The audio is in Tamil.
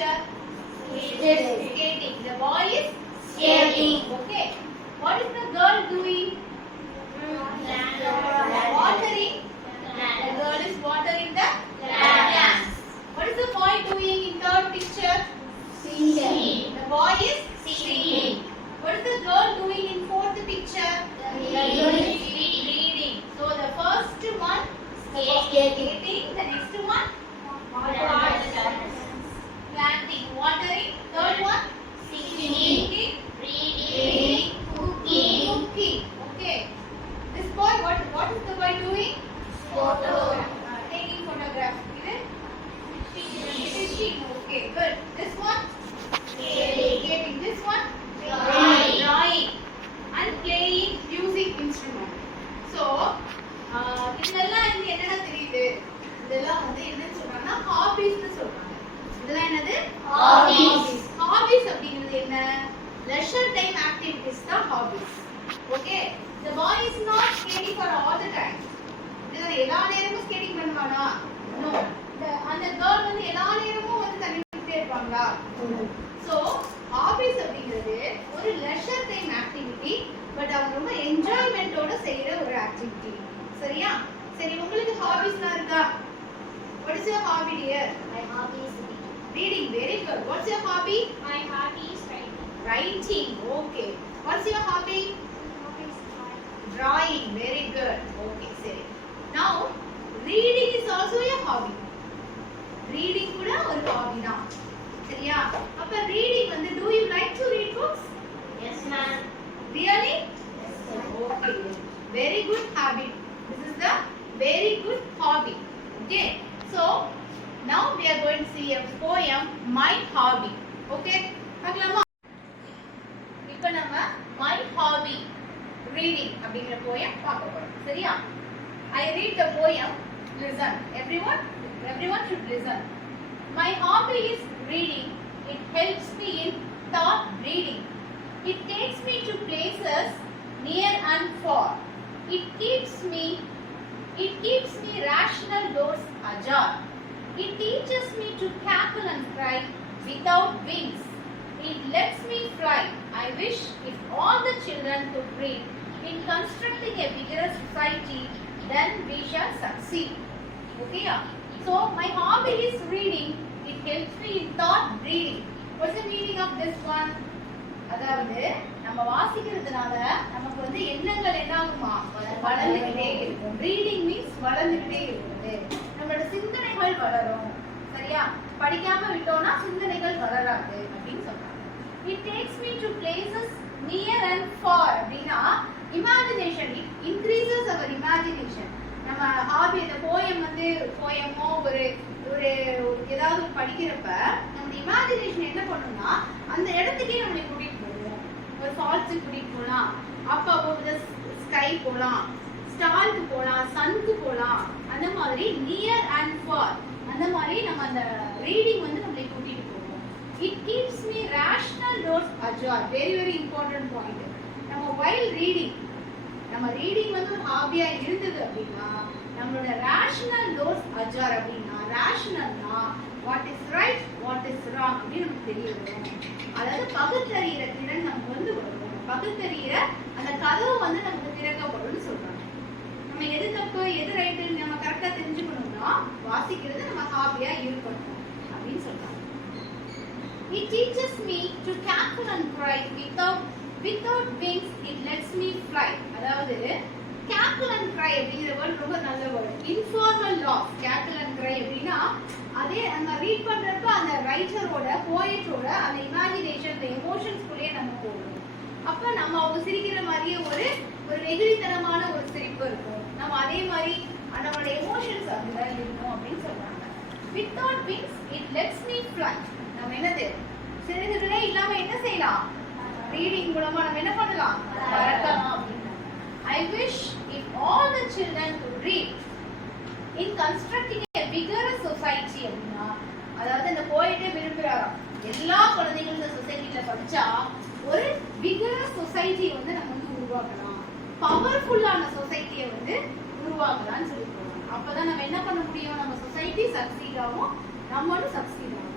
picture? Skating. The boy is skating. Okay. What is the girl doing? Watering. The girl is watering the plants. What is the boy doing in third picture? Singing. The boy is singing. What is the girl doing in fourth picture? The girl is Reading. So the first one skating. The next one planting. Watering. Third one Singing. reading, cooking. Okay. This boy, what is the boy doing? Photo. Taking photograph. Fishing. Okay, good. This one? Skating. This one? Drawing. And playing music instrument. So, இதெல்லாம் என்னன்னா தெரியுது? இதெல்லாம் என்னன்னு சொல்றாங்கன்னா ஹாபீஸ்னு சொல்றாங்க. இதெல்லாம் என்னது? Hobbies. Hobbies அப்படிங்கிறது என்ன? Leisure time activities தான் hobbies. Okay? The boy is not skating for all the time. இதெல்லாம் எல்லா நேரமும் skating பண்ணுவானா? No. அந்த girl எல்லா நேரமும் தண்ணி குடிச்சிட்டே இருப்பாங்களா? So, hobbies அப்படிங்கிறது ஒரு leisure time activity, பட் அவங்க ரொம்ப என்ஜாய்மென்ட்டோட செய்யற ஒரு ஆக்டிவிட்டி. சரியா? சரி, உங்களுக்கு ஹாபீஸ்லாம் இருக்கா? What is your hobby, dear? My hobby is Reading. Very good. What's your hobby? My hobby is writing. Writing. Okay. What's your hobby? My hobby is Drawing. Very good. Okay, சரி. Now, reading is also a hobby. Reading கூட ஒரு hobby தான். சரியா? அப்ப reading do you like to read books? Yes, ma'am. Really? Yes, ma'am. Okay. Very good habit. This is the very good hobby. Okay. So, now we are going to see a poem, My Hobby. Okay? பார்க்கலாமா? இப்போ நம்ம My Hobby reading அப்படிங்கிற poem பார்க்க போறோம். சரியா? I read the poem. Listen. Everyone should listen. My hobby is reading. It helps me in thought reading. It takes me to places near and far. It keeps me rational doors ajar. It teaches me to cackle and cry without wings. It lets me fly. I wish if all the children could read in constructing a vigorous society, then we shall succeed. Okay? So my hobby is reading. It helps me in thought reading. What's the meaning of this one? அதாவது நம்ம வாசிக்கிறதுனால நமக்கு எண்ணங்கள் என்ன ஆகுமா? வளர்ந்துகிட்டே இருக்கும். ரீடிங் மீன்ஸ் வளர்ந்துகிட்டே இருக்குது. நம்மளோட சிந்தனைகள் வளரும். சரியா? படிக்காம விட்டோம்னா சிந்தனைகள் வளராது அப்படின்னு சொல்றாங்க. It takes me to places near and far அப்படின்னா imagination. It increases our imagination. நம்ம ஹாபி இந்த போயமோ ஒரு ஏதாவது படிக்கிறப்ப நம்ம இமேஜினேஷன் என்ன பண்ணும்னா அந்த இடத்துக்கே நம்மளை கூட்டிட்டு போவோம். ஒரு ஃபால்ஸுக்கு கூட்டிட்டு போகலாம், அப்போ ஸ்கை போகலாம், ஸ்டாருக்கு போகலாம், சனுக்கு போகலாம். அந்த மாதிரி நியர் அண்ட் ஃபார் அந்த மாதிரி நம்ம அந்த ரீடிங் நம்மளை கூட்டிட்டு போவோம். It keeps me rational doors ajar. Very very important point. நம்ம வைல் ரீடிங் ஒரு ஹாபியா இருந்தது அப்படின்னா நம்மளோட ரேஷனல் டோர்ஸ் அஜார் அப்படின்னா ரேஷனல்னா what is right what is wrong அப்படின்னு நமக்கு தெரிய வரும். அதாவது பகுத்தறிகிற திறன் நமக்கு வரும். பகுத்தறிகிற அந்த கதவு நமக்கு திறக்கப்படும்னு சொல்றாங்க. நம்ம எது தப்பு எது ரைட்டு நம்ம கரெக்டா தெரிஞ்சுக்கணும்னா வாசிக்கிறது நம்ம ஹாபியா இருக்கணும் அப்படின்னு சொல்றாங்க. It teaches me to cackle and cry without wings. It lets me fly. அதாவது cackle and cry அப்படிங்கிற வேர்ட் ரொம்ப நல்ல word. Informal laws. cackle and cry அப்படின்னா அதே நம்ம ரீட் பண்றப்ப அந்த ரைட்டரோட போயட்டோட அந்த இமேஜினேஷன் அந்த எமோஷன்ஸ்குள்ளேயே நம்ம போகணும். அப்ப நம்ம அவங்க சிரிக்கிற மாதிரியே ஒரு வெகுளித்தனமான ஒரு சிரிப்பு இருக்கும். நம்ம அதே மாதிரி நம்மளோட எமோஷன்ஸ் அப்படிதான் இருக்கும் அப்படின்னு சொல்றாங்க. Without wings it let's me fly. நம்ம என்னது சிறகுகளே இல்லாம என்ன செய்யலாம்? ரீடிங் மூலமா நம்ம என்ன பண்ணலாம்? பறக்கலாம். I wish if all the children could read in constructing a vigorous society அப்படின்னா அதாவது இந்த போயிட்டே விரும்புறாராம் எல்லா குழந்தைகளும் இந்த சொசைட்டில படிச்சா ஒரு vigorous society நம்ம உருவாக்கலாம். பவர்ஃபுல்லான சொசைட்டியை உருவாக்கலாம்னு சொல்லி போறோம். அப்பதான் நம்ம என்ன பண்ண முடியும்? நம்ம சொசைட்டி சக்சீட் ஆகும், நம்மளும் சக்சீட் ஆகும்.